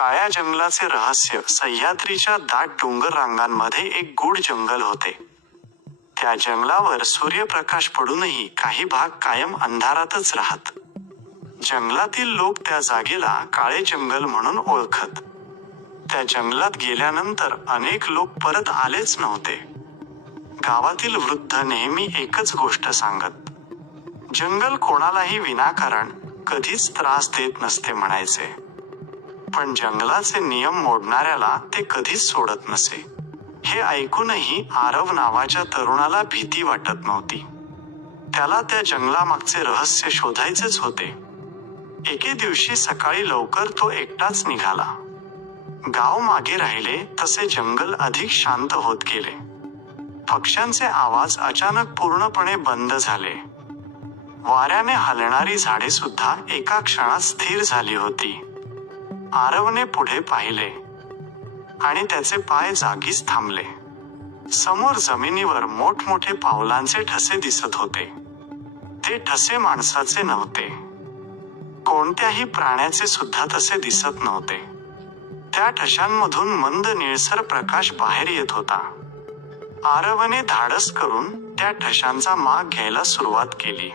काळ्या जंगलाचे रहस्य. सह्याद्रीच्या दाट डोंगर रांगांमध्ये एक गूढ जंगल होते. त्या जंगलावर सूर्यप्रकाश पडूनही काही भाग कायम अंधारातच राहत. जंगलातील लोक त्या जागेला काळे जंगल म्हणून ओळखत. त्या जंगलात गेल्यानंतर अनेक लोक परत आलेच नव्हते. गावातील वृद्ध नेहमी एकच गोष्ट सांगत, जंगल कोणालाही विनाकारण कधीच त्रास देत नसते म्हणायचे. पण जंगलाचे नियम मोडणाऱ्याला ते कधीच सोडत नसे. हे ऐकूनही आरव नावाच्या तरुणाला भीती वाटत नव्हती. त्याला त्या जंगलामागचे रहस्य शोधायचेच होते. एके दिवशी सकाळी लवकर तो एकटाच निघाला. गाव मागे राहिले तसे जंगल अधिक शांत होत गेले. पक्ष्यांचे आवाज अचानक पूर्णपणे बंद झाले. वाऱ्याने हलणारी झाडे सुद्धा एका क्षणात स्थिर झाली होती. आरवने पुढे पाहिले आणि त्याचे पाय जागीच थांबले. समोर जमिनीवर मोठमोठे पावलांचे ठसे दिसत होते. ते ठसे माणसाचे नव्हते. कोणत्याही प्राण्याचे सुद्धा तसे दिसत नव्हते. त्या ठशांमधून मंद निळसर प्रकाश बाहेर येत होता. आरवने धाडस करून त्या ठशांचा माग घ्यायला सुरुवात केली.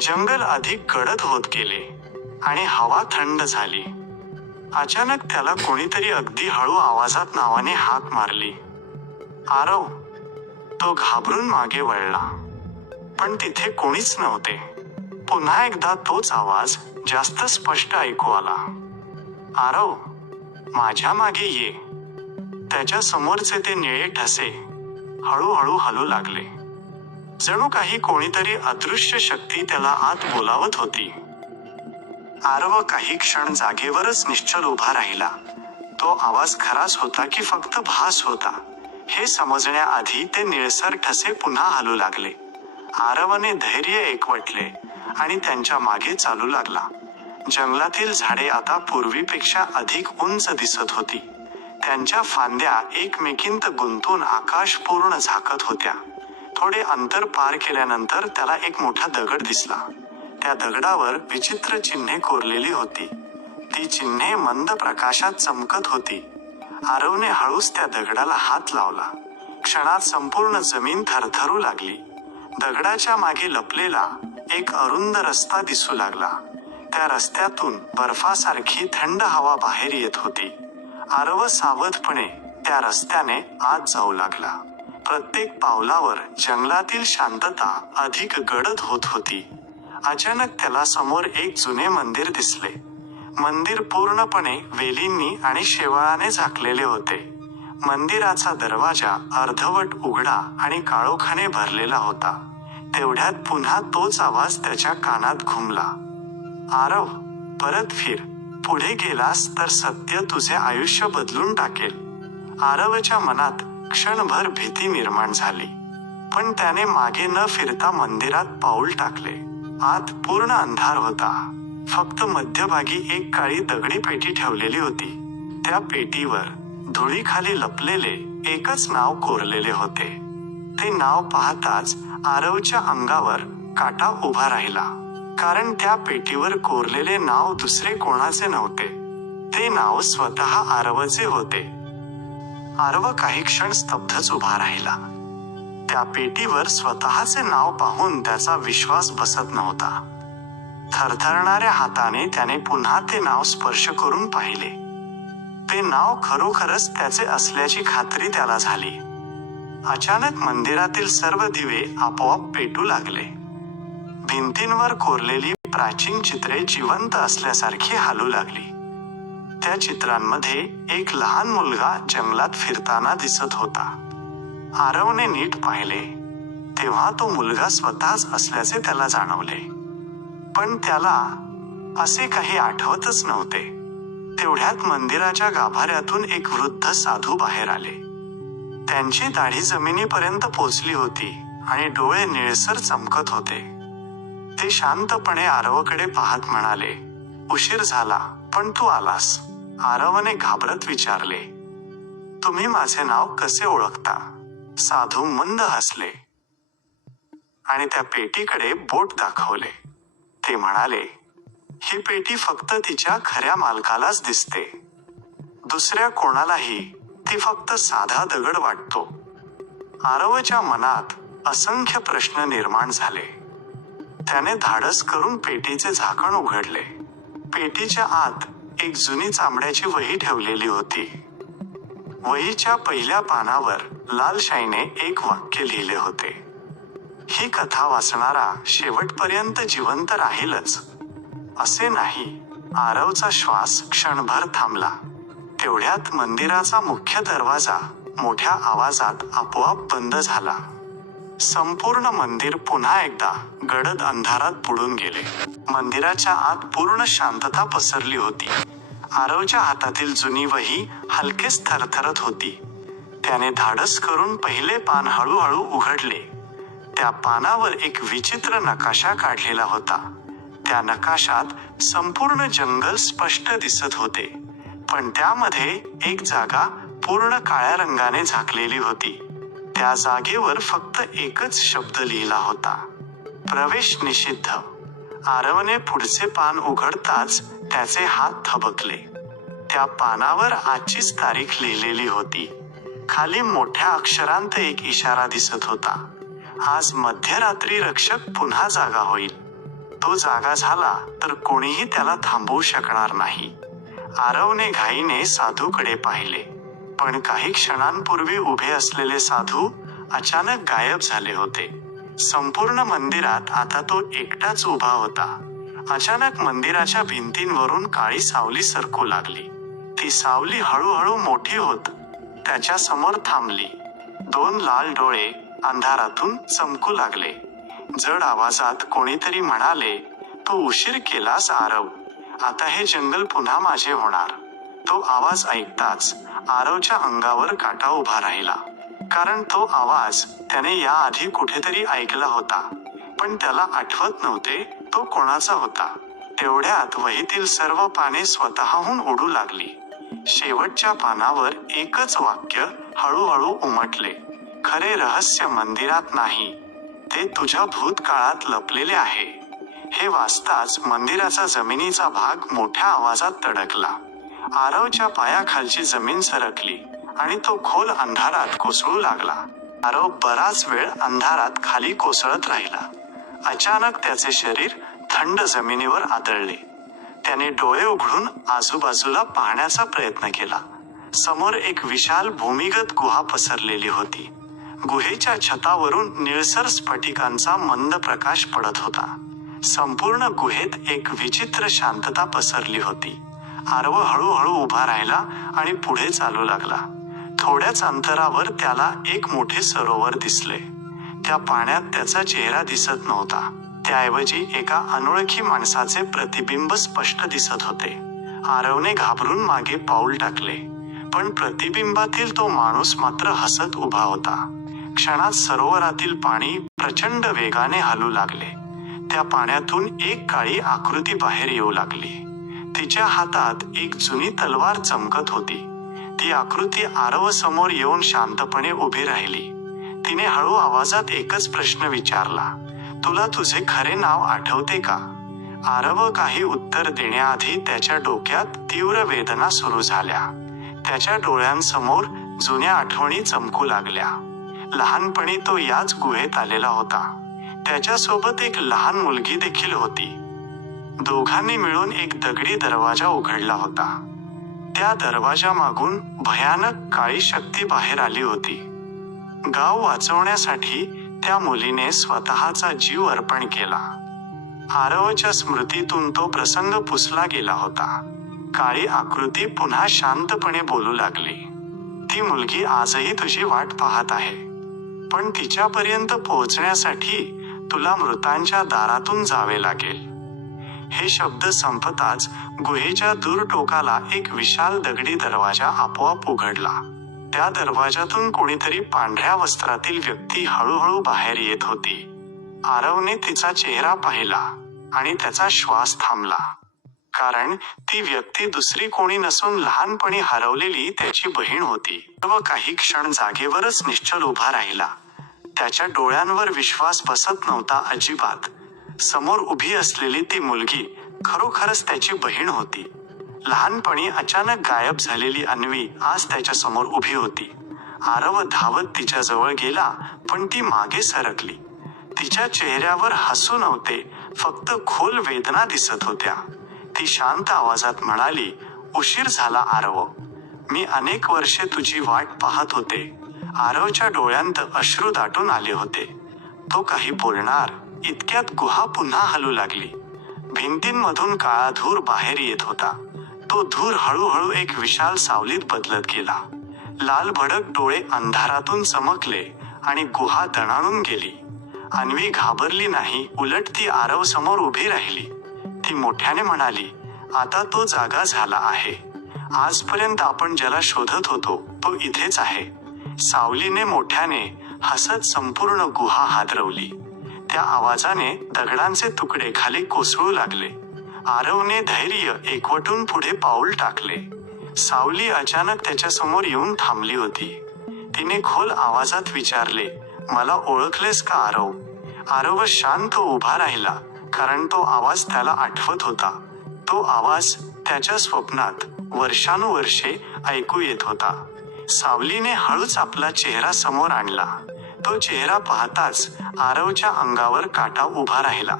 जंगल अधिक गडद होत गेले आणि हवा थंड झाली. अचानक त्याला कोणीतरी अगदी हळू आवाजात नावाने हाक मारली. आरव! तो घाबरून मागे वळला, पण तिथे कोणीच नव्हते. पुन्हा एकदा तोच आवाज जास्त स्पष्ट ऐकू आला. आरव, माझ्या मागे ये. त्याच्या समोरचे ते निळे ठसे हळूहळू हलू लागले. जणू काही कोणीतरी अदृश्य शक्ती त्याला आत बोलावत होती. आरव काही क्षण जागेवरच निश्चल उभा राहिला. तो आवाज खराच होता की फक्त भास होता हे समजण्याआधी ते निळसर ठसे पुन्हा हलू लागले. आरवने धैर्य एकवटले आणि त्यांच्या मागे चालू लागला. जंगलातील झाडे आता पूर्वीपेक्षा अधिक उंच दिसत होती. त्यांच्या फांद्या एकमेकींत गुंतून आकाश पूर्ण झाकत होत्या. थोडे अंतर पार केल्यानंतर त्याला एक मोठा दगड दिसला. त्या दगडावर विचित्र चिन्हे कोरलेली होती. ती चिन्हे मंद प्रकाशात चमकत होती. आरवने हळूच त्या दगडाला हात लावला. क्षणात संपूर्ण जमीन थरथरू लागली. दगडाच्या मागे लपलेला एक अरुंद रस्ता दिसू लागला. त्या रस्त्यातून बर्फासारखी थंड हवा बाहेर येत होती. आरव सावधपणे त्या रस्त्याने आत जाऊ लागला. प्रत्येक पावलावर जंगलातील शांतता अधिक गडद होत होती. अचानक त्याला समोर एक जुने मंदिर दिसले. मंदिर पूर्णपणे वेलींनी आणि शेवाळाने झाकलेले होते. मंदिराचा दरवाजा अर्धवट उघडा आणि काळोखाने भरलेला होता. तेवढ्यात पुन्हा तोच आवाज त्याच्या कानात घुमला. आरव, परत फिर. पुढे गेलास तर सत्य तुझे आयुष्य बदलून टाकेल. आरवच्या मनात क्षणभर भीती निर्माण झाली, पण त्याने मागे न फिरता मंदिरात पाऊल टाकले. आत पूर्ण अंधार होता. फक्त मध्यभागी एक काळी दगडी पेटी ठेवलेली होती. त्या पेटीवर धुळीखाली लपलेले एकच नाव कोरलेले होते. ते नाव पाहताच आरवच्या अंगावर काटा उभा राहिला. कारण त्या पेटीवर कोरलेले नाव दुसरे कोणाचे नव्हते. ते नाव स्वतः आरवचे होते. आरव काही क्षण स्तब्धच उभा राहिला. त्या पेटीवर स्वतःचे नाव पाहून त्याचा विश्वास बसत नव्हता. थरथरणाऱ्या हाताने त्याने पुन्हा ते नाव स्पर्श करून पाहिले. ते नाव खरोखरच त्याचे असल्याची खात्री त्याला झाली. अचानक मंदिरातील सर्व दिवे आपोआप पेटू लागले. भिंतींवर कोरलेली प्राचीन चित्रे जिवंत असल्यासारखी हालू लागली. त्या चित्रांमध्ये एक लहान मुलगा जंगलात फिरताना दिसत होता. आरवने नीट पाहिले तेव्हा तो मुलगा स्वतःच असल्याचे त्याला जाणवले. पण त्याला असे काही आठवतच नव्हते. तेवढ्यात मंदिराच्या गाभाऱ्यातून एक वृद्ध साधू बाहेर आले. त्यांची दाढी जमिनीपर्यंत पोचली होती आणि डोळे निळसर चमकत होते. ते शांतपणे आरवकडे पाहत म्हणाले, उशीर झाला, पण तू आलास. आरवने घाबरत विचारले, तुम्ही माझे नाव कसे ओळखता? साधू मंद हसले आणि त्या पेटीकडे बोट दाखवले. ते म्हणाले, ही पेटी फक्त तिच्या खऱ्या मालकालाच दिसते. दुसऱ्या कोणालाही ती फक्त साधा दगड वाटतो. आरवच्या मनात असंख्य प्रश्न निर्माण झाले. त्याने धाडस करून पेटीचे झाकण उघडले. पेटीच्या आत एक जुनी चामड्याची वही ठेवलेली होती. वहीच्या पहिल्या पानावर लाल शाईने एक वाक्य लिहिले होते. ही कथा वाचणारा शेवटपर्यंत जिवंत राहीलच. असे नाही. आरवचा श्वास क्षणभर थांबला. तेवढ्यात मंदिराचा मुख्य दरवाजा मोठ्या आवाजात आपोआप बंद झाला. संपूर्ण मंदिर पुन्हा एकदा गडद अंधारात बुडून गेले. मंदिराच्या आत पूर्ण शांतता पसरली होती. आरवच्या हातातील जुनी वही हलकेच थरथरत होती. त्याने धाडस करून पहिले पान हळूहळू उघडले. त्या पानावर एक विचित्र नकाशा काढलेला होता. त्या नकाशात संपूर्ण जंगल स्पष्ट दिसत होते, पण त्यामध्ये एक जागा पूर्ण काळ्या रंगाने झाकलेली होती. त्या जागेवर फक्त एकच शब्द लिहिला होता, प्रवेश निषिद्ध. आरवने पुढचे पान उघडताच त्याचे हात थबकले. त्या पानावर आजचीच तारीख लिहिलेली होती. खाली मोठ्या अक्षरांत एक इशारा दिसत होता, आज मध्यरात्री रक्षक पुन्हा जागा होईल. तो जागा झाला तर कोणीही त्याला थांबवू शकणार नाही. आरवने घाईने साधूकडे पाहिले, पण काही क्षणांपूर्वी उभे असलेले साधू अचानक गायब झाले होते. संपूर्ण मंदिरात आता तो एकटाच उभा होता. अचानक मंदिराच्या भिंतींवरून काळी सावली सरकू लागली. ती सावली हळूहळू मोठी होत त्याच्या समोर थांबली. दोन लाल डोळे अंधारातून चमकू लागले. जड आवाजात कोणीतरी म्हणाले, तू उशीर केलास आरव, आता हे जंगल पुन्हा माझे होणार. तो आवाज ऐकताच आरवच्या अंगावर काटा उभा राहिला. कारण तो आवाज त्याने याआधी कुठेतरी ऐकला होता, पण त्याला आठवत नव्हते तो कोणाचा होता. तेवढ्यात वहीतील सर्व पाने स्वतःहून उडू लागली. शेवटच्या पानावर एकच वाक्य हळूहळू उमटले, खरे रहस्य मंदिरात नाही, ते तुझ्या भूतकाळात लपलेले आहे. हे वाचताच मंदिराचा जमिनीचा भाग मोठ्या आवाजात तडकला. आरवच्या पायाखालची जमीन सरकली आणि तो खोल अंधारात कोसळू लागला. आरव बराच वेळ अंधारात खाली कोसळत राहिला. अचानक त्याचे शरीर थंड जमिनीवर आदळले. त्याने डोळे उघडून आजूबाजूला पाहण्याचा प्रयत्न केला. समोर एक विशाल भूमिगत गुहा पसरलेली होती. गुहेच्या छतावरून निळसर स्फटिकांचा मंद प्रकाश पडत होता. संपूर्ण गुहेत एक विचित्र शांतता पसरली होती. आरव हळूहळू उभा राहिला आणि पुढे चालू लागला. थोड्याच अंतरावर त्याला एक मोठे सरोवर दिसले. त्या पाण्यात त्याचा चेहरा दिसत नव्हता. त्याऐवजी एका अनोळखी माणसाचे प्रतिबिंब स्पष्ट दिसत होते. आरवने घाबरून मागे पाऊल टाकले, पण प्रतिबिंबातील तो माणूस मात्र हसत उभा होता. क्षणात सरोवरातील पाणी प्रचंड वेगाने हलू लागले. त्या पाण्यातून एक काळी आकृती बाहेर येऊ लागली. तिच्या हातात एक जुनी तलवार चमकत होती. ती आकृती आरव समोर येऊन शांतपणे उभी राहिली. तिने हळू आवाजात एकच प्रश्न विचारला, तुला तुझे खरे नाव आठवते का? आरव काही उत्तर देण्याआधी त्याच्या डोक्यात तीव्र वेदना सुरू झाल्या. त्याच्या डोळ्यांसमोर जुन्या आठवणी चमकू लागल्या. लहानपणी तो याच गुहेत आलेला होता. त्याच्यासोबत एक लहान मुलगी देखील होती. दोघांनी मिळून एक दगडी दरवाजा उघडला होता. त्या दरवाजामागून भयानक काळी शक्ती बाहेर आली होती. गाव वाचवण्यासाठी त्या मुलीने स्वतःचा जीव अर्पण केला. आरवच्या स्मृतीतून तो प्रसंग पुसला गेला होता. काळी आकृती पुन्हा शांतपणे बोलू लागली, ती मुलगी आजही तुझी वाट पाहत आहे, पण तिच्यापर्यंत पोहोचण्यासाठी तुला मृतांच्या दारातून जावे लागेल. हे शब्द संपताच गुहेच्या दूर टोकाला एक विशाल दगडी दरवाजा आपोआप उघडला. त्या दरवाजातून कोणीतरी पांढऱ्या वस्त्रातील व्यक्ती हळूहळू बाहेर येत होती. आरवने तिचा चेहरा पाहिला आणि त्याचा श्वास थांबला. कारण ती व्यक्ती दुसरी कोणी नसून लहानपणी हरवलेली त्याची बहीण होती. सर्व काही क्षण जागेवरच निश्चल उभा राहिला. त्याच्या डोळ्यांवर विश्वास बसत नव्हता अजिबात. समोर उभी असलेली ती मुलगी खरोखरच त्याची बहीण होती. लहानपणी अचानक गायब झालेली अन्वी आज त्याच्या समोर उभी होती. आरव धावत तिच्या जवळ गेला, पण ती मागे सरकली. तिच्या चेहऱ्यावर हसू नव्हते, फक्त खोल वेदना दिसत होत्या. ती शांत आवाजात म्हणाली, "उशीर झाला आरव. मी अनेक वर्षे तुझी वाट पाहत होते." आरवच्या डोळ्यांत अश्रू दाटून आले होते. तो काही बोलणार, इतक्यात गुहा पुन्हा हलू लागली. भिंतींमधून काळा धूर बाहेर येत होता. तो धूर हळूहळू एक विशाल सावलीत बदलत गेला. लाल भडक डोळे अंधारातून चमकले आणि गुहा दणाणून गेली. अन्वी घाबरली नाही, उलट ती आरव समोर उभी राहिली. ती मोठ्याने म्हणाली, "आता तो जागा झाला आहे. आजपर्यंत आपण ज्याला शोधत होतो तो इथेच आहे." सावलीने मोठ्याने हसत संपूर्ण गुहा हादरवली. त्या आवाजाने दगडांचे तुकडे खाली कोसळू लागले. आरवने धैर्य एकवटून पुढे पाऊल टाकले. सावली अचानक त्याच्या समोर येऊन थांबली होती. तिने खोल आवाजात विचारले, "मला ओळखलेस का आरव?" आरव शांत उभा राहिला, कारण तो आवाज त्याला आठवत होता. तो आवाज त्याच्या स्वप्नात वर्षानुवर्षे ऐकू येत होता. सावलीने हळूच आपला चेहरा समोर आणला. तो चेहरा पाहताच आरवच्या अंगावर काटा उभा राहिला.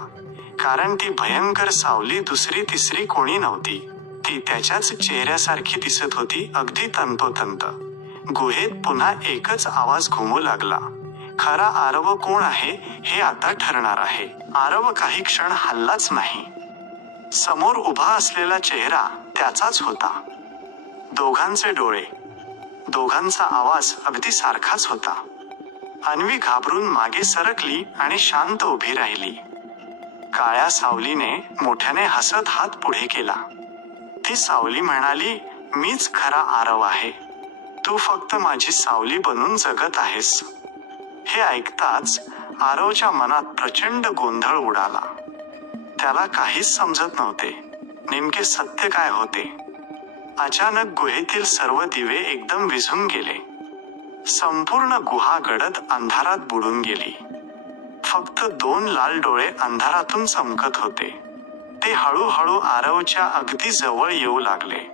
कारण ती भयंकर सावली दुसरी तिसरी कोणी नव्हती. ती त्याच्याच चेहऱ्यासारखी दिसत होती, अगदी तंतोतंत. गुहेत पुन्हा एकच आवाज घुमू लागला, "खरा आरव कोण आहे हे आता ठरणार आहे." आरव काही क्षण हललाच नाही. समोर उभा असलेला चेहरा त्याचाच होता. दोघांचे डोळे, दोघांचा आवाज अगदी सारखाच होता. अन्वी घाबरून मागे सरकली आणि शांत उभी राहिली. काळ्या सावलीने मोठ्याने हसत हात पुढे केला. ती सावली म्हणाली, "मीच खरा आरव आहे. तू फक्त माझी सावली बनून जगत आहेस." हे ऐकताच आरवच्या मनात प्रचंड गोंधळ उडाला. त्याला काहीच समजत नव्हते. नेमके सत्य काय होते? अचानक गुहेतील सर्व दिवे एकदम विझून गेले. संपूर्ण गुहा गडद अंधारात बुडून गेली. फक्त 2 लाल डोळे अंधारातून चमकत होते. ते हळूहळू आरवच्या अगदी जवळ येऊ लागले.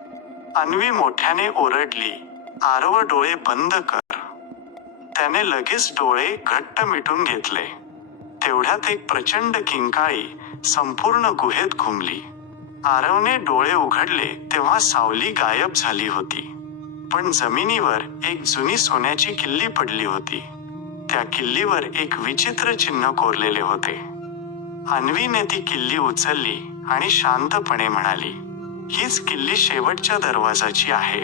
अन्वी मोठ्याने ओरडली, "आरव, डोळे बंद कर." त्याने लगेच डोळे घट्ट मिटून घेतले. तेवढ्यात एक प्रचंड किंकाळी संपूर्ण गुहेत घुमली. आरवने डोळे उघडले तेव्हा सावली गायब झाली होती. पण जमिनीवर एक जुनी सोन्याची किल्ली पडली होती. त्या किल्लीवर एक विचित्र चिन्ह कोरलेले होते. अन्वीने ती किल्ली उचलली आणि शांतपणे म्हणाली, "हीच किल्ली शेवटच्या दरवाजाची आहे.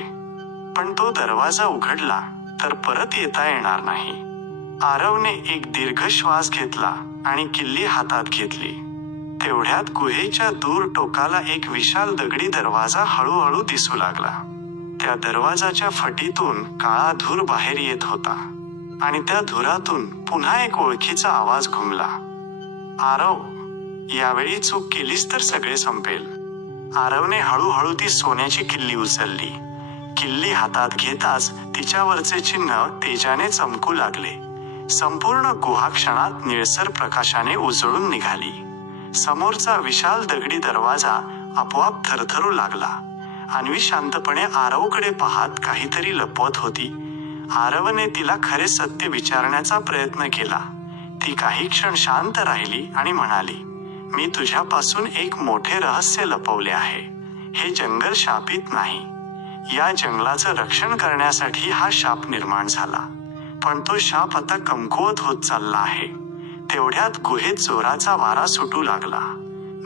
पण तो दरवाजा उघडला तर परत येता येणार नाही." आरवने एक दीर्घ श्वास घेतला आणि किल्ली हातात घेतली. तेवढ्यात गुहेच्या दूर टोकाला एक विशाल दगडी दरवाजा हळूहळू दिसू लागला. त्या दरवाजाच्या फटीतून काळा धूर बाहेर येत होता आणि त्या धुरातून पुन्हा एक ओळखीचा आवाज घुमला, "आरव, यावेळी चूक केलीस तर सगळे संपेल." आरवने हळूहळू ती सोन्याची किल्ली उचलली. किल्ली हातात घेताच तिच्यावरचे चिन्ह तेजाने चमकू लागले. संपूर्ण गुहा क्षणात निळसर प्रकाशाने उजळून निघाली. समोरचा विशाल दगडी दरवाजा आपोआप थरथरू लागला. अन्वी शांतपणे आरवकडे पाहत काहीतरी लपवत होती. आरवने तिला खरे सत्य विचारण्याचा प्रयत्न केला. ती काही क्षण शांत राहिली आणि म्हणाली, "मी तुझ्यापासून एक मोठे रहस्य लपवले आहे. हे जंगल शापित नाही. या जंगलाचं रक्षण करण्यासाठी हा शाप निर्माण झाला. पण तो शाप आता कमकुवत होत चालला आहे." तेवढ्यात गुहेत जोराचा वारा सुटू लागला.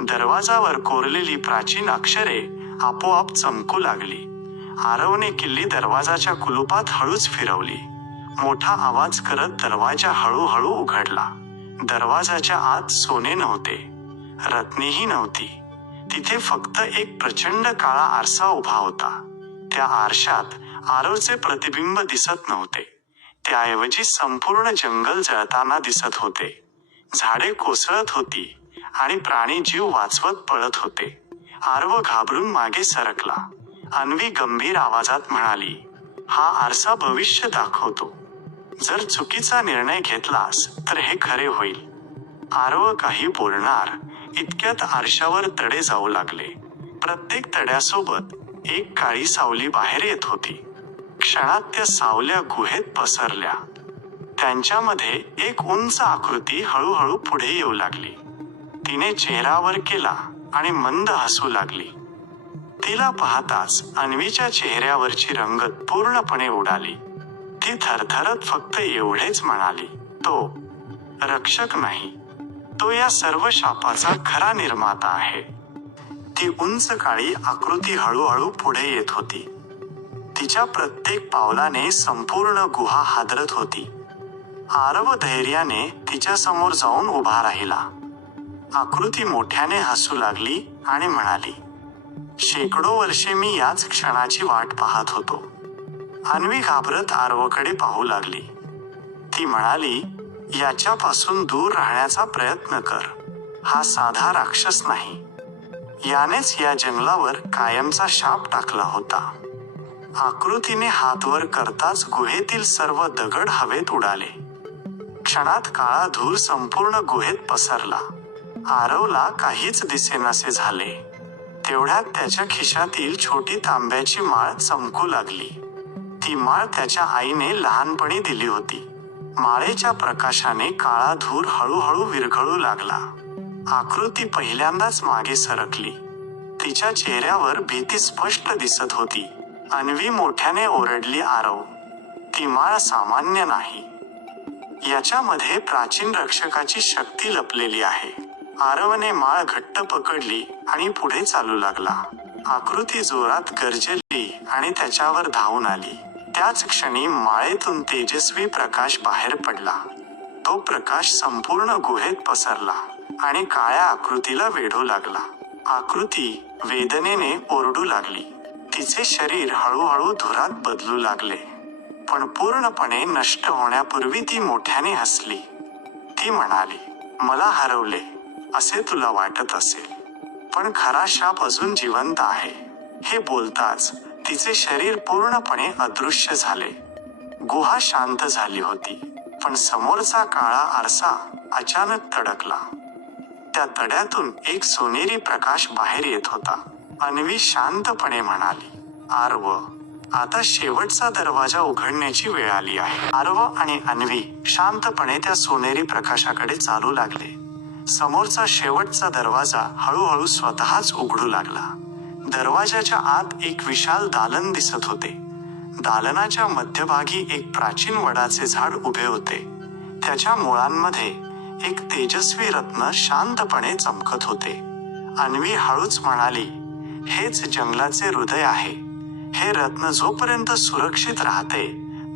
दरवाजावर कोरलेली प्राचीन अक्षरे आपोआप चमकू लागली. आरवने किल्ली दरवाजाच्या कुलुपात हळूच फिरवली. मोठा आवाज करत दरवाजा हळूहळू उघडला. दरवाजाच्या आत सोने नव्हते, रत्नेही नव्हती. तिथे फक्त एक प्रचंड काळा आरसा उभा होता. त्या आरशात आरवचे प्रतिबिंब दिसत नव्हते. त्याऐवजी संपूर्ण जंगल जळताना दिसत होते. झाडे कोसळत होती आणि प्राणी जीव वाचवत पळत होते. आरव घाबरून मागे सरकला. अन्वी गंभीर आवाजात म्हणाली, "हा आरसा भविष्य दाखवतो. जर चुकीचा निर्णय घेतलास तर हे खरे होईल." आरव काही बोलणार, इतक्यात आरशावर तडे जाऊ लागले. प्रत्येक तड्यासोबत एक काळी सावली बाहेर येत होती. क्षणात त्या सावल्या गुहेत पसरल्या. त्यांच्यामध्ये एक उंच आकृती हळूहळू पुढे येऊ लागली. तिने चेहरा वर केला आणि मंद हसू लागली. तिला पाहताच अन्वीच्या चेहऱ्यावरची रंगत पूर्णपणे उडाली. ती थरथरत फक्त एवढेच म्हणाली, तो रक्षक नाही, तो या सर्व शापाचा खरा निर्माता आहे. ती उंच काळी आकृती हळूहळू पुढे येत होती. तिच्या प्रत्येक पावलाने संपूर्ण गुहा हादरत होती. आरव धैर्याने तिच्या समोर जाऊन उभा राहिला. आकृती मोठ्याने हसू लागली आणि म्हणाली, शेकडो वर्षे मी याच क्षणाची वाट पाहत होतो. अन्वी घाबरत आरवकडे पाहू लागली. ती म्हणाली, याच्यापासून दूर राहण्याचा प्रयत्न कर. हा साधा राक्षस नाही. यानेच या जंगलावर कायमचा शाप टाकला होता. आकृतीने हात वर करताच गुहेतील सर्व दगड हवेत उडाले. क्षणात काळा धूर संपूर्ण गुहेत पसरला. आरवला काहीच दिसेनासे झाले. तेवढ्यात त्याच्या खिशातील छोटी तांब्याची माळ चमकू लागली. ती माळ त्याच्या आईने लहानपणी दिली होती. माळेच्या प्रकाशाने काळा धूर हळूहळू विरघळू लागला. आकृती पहिल्यांदाच मागे सरकली. तिच्या चेहऱ्यावर भीती स्पष्ट दिसत होती. अन्वी मोठ्याने ओरडली, आरव, ती माळ सामान्य नाही. याच्यामध्ये प्राचीन रक्षकाची शक्ती लपलेली आहे. आरवने माळ घट्ट पकडली आणि पुढे चालू लागला. आकृती जोरात गर्जली आणि त्याच्यावर धावून आली. त्याच क्षणी माळेतून तेजस्वी प्रकाश बाहेर पडला. तो प्रकाश संपूर्ण गुहेत पसरला आणि काळ्या आकृतीला वेढू लागला. आकृती वेदनेने ओरडू लागली. तिचे शरीर हळूहळू धुरात बदलू लागले. पण पूर्णपणे नष्ट होण्यापूर्वी ती मोठ्याने हसली. ती म्हणाली, मला हरवले असे तुला वाटत असेल, पण खरा शाप अजून जिवंत आहे. हे बोलताच तिचे शरीर पूर्णपणे अदृश्य झाले. गुहा शांत झाली होती, पण समोरचा काळा आरसा अचानक तडकला. त्या तड्यातून एक सोनेरी प्रकाश बाहेर येत होता. अन्वी शांतपणे म्हणाली, आरव, आता शेवटचा दरवाजा उघडण्याची वेळ आली आहे. आरव आणि अन्वी शांतपणे त्या सोनेरी प्रकाशाकडे चालू लागले. समोरचा शेवटचा दरवाजा हळूहळू स्वतःच उघडू लागला. दरवाजाच्या आत एक विशाल दालन दिसत होते. दालनाच्या मध्यभागी एक प्राचीन वडाचे झाड उभे होते. त्याच्या मुळांमध्ये एक तेजस्वी रत्न शांतपणे चमकत होते. अन्वी हळूच म्हणाली, हेच जंगलाचे हृदय आहे. हे रत्न जोपर्यंत सुरक्षित राहते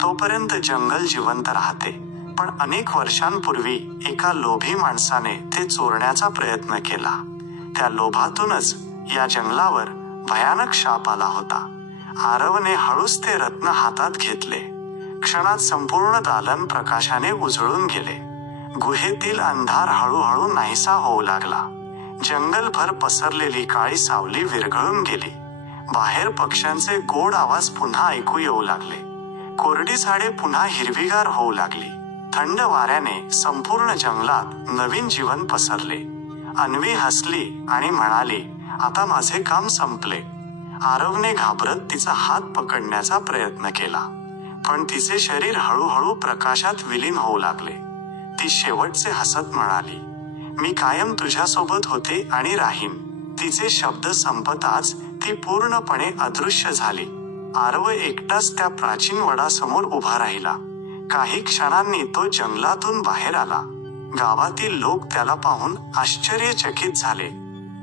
तोपर्यंत जंगल जिवंत राहते. पण अनेक वर्षांपूर्वी एका लोभी माणसाने ते चोरण्याचा प्रयत्न केला. त्या लोभातूनच या जंगलावर भयानक शाप आला होता. आरवने हळूच ते रत्न हातात घेतले. क्षणात संपूर्ण दालन प्रकाशाने उजळून गेले. गुहेतील अंधार हळूहळू नाहीसा होऊ लागला. जंगलभर पसरलेली काळी सावली विरघळून गेली. बाहेर पक्ष्यांचे गोड आवाज पुन्हा ऐकू येऊ लागले. कोरडी झाडे पुन्हा हिरवीगार होऊ लागली. थंड वाऱ्याने संपूर्ण जंगलात नवीन जीवन पसरले. अन्वी हसली आणि म्हणाली, आता माझे काम संपले. आरवने घाबरत तिचा हात पकडण्याचा प्रयत्न केला, पण तिचे शरीर हळूहळू प्रकाशात विलीन होऊ लागले. ती शेवटचे हसत म्हणाली, मी कायम तुझ्यासोबत होते आणि राहीन. तिचे शब्द संपताच ती पूर्णपणे अदृश्य झाली. आरव एकटाच त्या प्राचीन वडासमोर उभा राहिला. काही क्षणांनी तो जंगलातून बाहेर आला. गावातील लोक त्याला पाहून आश्चर्यचकित झाले,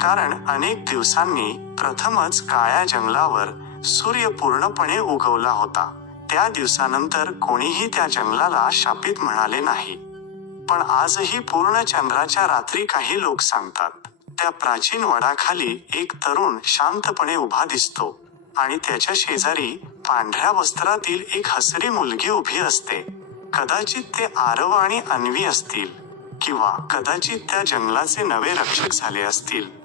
कारण अनेक दिवसांनी प्रथमच काळ्या जंगलावर सूर्य पूर्णपणे उगवला होता. त्या दिवसानंतर कोणीही त्या जंगलाला शापित म्हणाले नाही. पण आजही पूर्ण चंद्राच्या रात्री काही लोक सांगतात, त्या प्राचीन वडाखाली एक तरुण शांतपणे उभा दिसतो आणि त्याच्या शेजारी पांढऱ्या वस्त्रातील एक हसरी मुलगी उभी असते. कदाचित ते आरव आणि अन्वी असतील, किंवा कदाचित त्या जंगलाचे नवे रक्षक झाले असतील.